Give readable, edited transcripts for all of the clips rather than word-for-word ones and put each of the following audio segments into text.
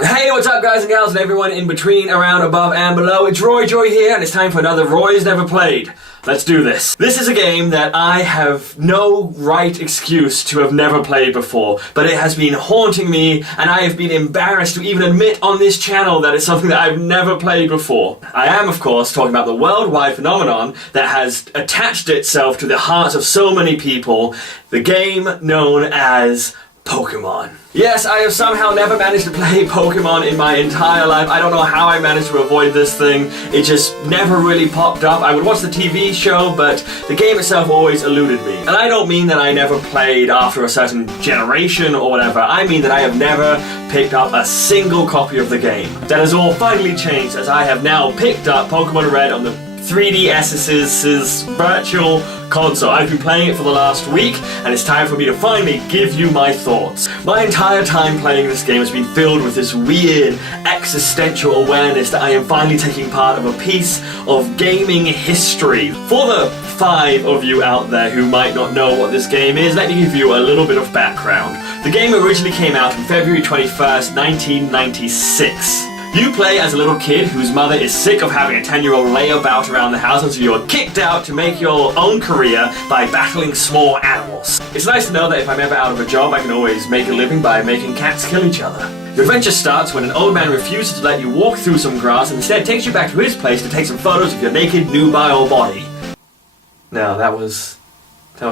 Hey, what's up guys and gals and everyone in between, around, above and below? It's RoyJoy here and it's time for another Roy's Never Played. Let's do this. This is a game that I have no right excuse to have never played before, but it has been haunting me and I have been embarrassed to even admit on this channel that it's something that I've never played before. I am, of course, talking about the worldwide phenomenon that has attached itself to the hearts of so many people, the game known as Pokémon. Yes, I have somehow never managed to play Pokémon in my entire life. I don't know how I managed to avoid this thing. It just never really popped up. I would watch the TV show, but the game itself always eluded me. And I don't mean that I never played after a certain generation or whatever. I mean that I have never picked up a single copy of the game. That has all finally changed as I have now picked up Pokémon Red on the 3DS's virtual console. I've been playing it for the last week and it's time for me to finally give you my thoughts. My entire time playing this game has been filled with this weird existential awareness that I am finally taking part of a piece of gaming history. For the 5 of you out there who might not know what this game is, let me give you a little bit of background. The game originally came out on February 21st, 1996. You play as a little kid whose mother is sick of having a 10-year-old lay about around the house, and so you are kicked out to make your own career by battling small animals. It's nice to know that if I'm ever out of a job, I can always make a living by making cats kill each other. Your adventure starts when an old man refuses to let you walk through some grass and instead takes you back to his place to take some photos of your naked, nubile body. No, that was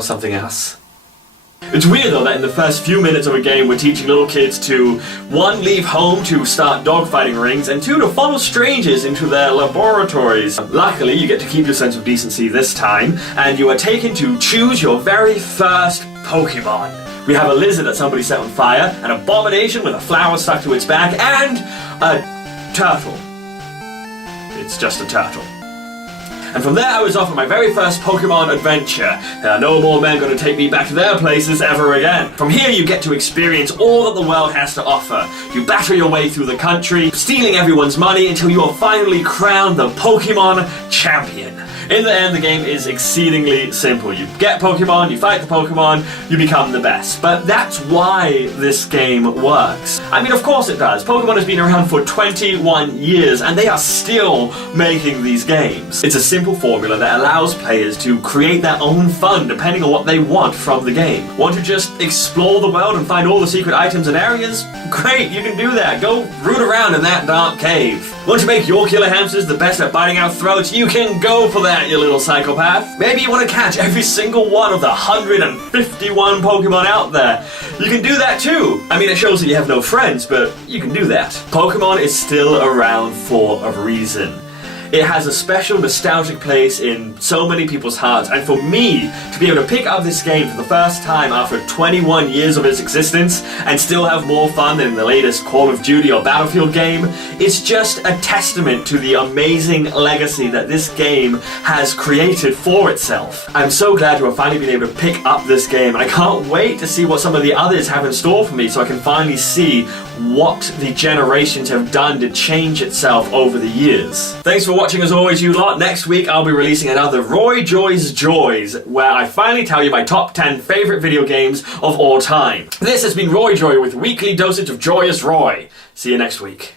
something else. It's weird though that in the first few minutes of a game we're teaching little kids to 1. Leave home to start dogfighting rings, and 2. To follow strangers into their laboratories. Luckily you get to keep your sense of decency this time, and you are taken to choose your very first Pokémon. We have a lizard that somebody set on fire, an abomination with a flower stuck to its back, and a turtle. It's just a turtle. And from there I was off on my very first Pokémon adventure. There are no more men going to take me back to their places ever again. From here you get to experience all that the world has to offer. You battle your way through the country, stealing everyone's money until you are finally crowned the Pokémon champion. In the end, the game is exceedingly simple. You get Pokémon, you fight the Pokémon, you become the best. But that's why this game works. I mean, of course it does. Pokémon has been around for 21 years, and they are still making these games. It's a simple formula that allows players to create their own fun depending on what they want from the game. Want to just explore the world and find all the secret items and areas? Great, you can do that. Go root around in that dark cave. Want to make your killer hamsters the best at biting out throats? You can go for that, you little psychopath. Maybe you want to catch every single one of the 151 Pokemon out there. You can do that too. I mean, it shows that you have no friends, but you can do that. Pokemon is still around for a reason. It has a special nostalgic place in so many people's hearts, and for me to be able to pick up this game for the first time after 21 years of its existence and still have more fun than the latest Call of Duty or Battlefield game, it's just a testament to the amazing legacy that this game has created for itself. I'm so glad to have finally been able to pick up this game, and I can't wait to see what some of the others have in store for me so I can finally see what the generations have done to change itself over the years. Thanks for watching as always, you lot. Next week I'll be releasing another RoyJoy's Joys, where I finally tell you my top 10 favourite video games of all time. This has been RoyJoy with weekly dosage of joyous Roy. See you next week.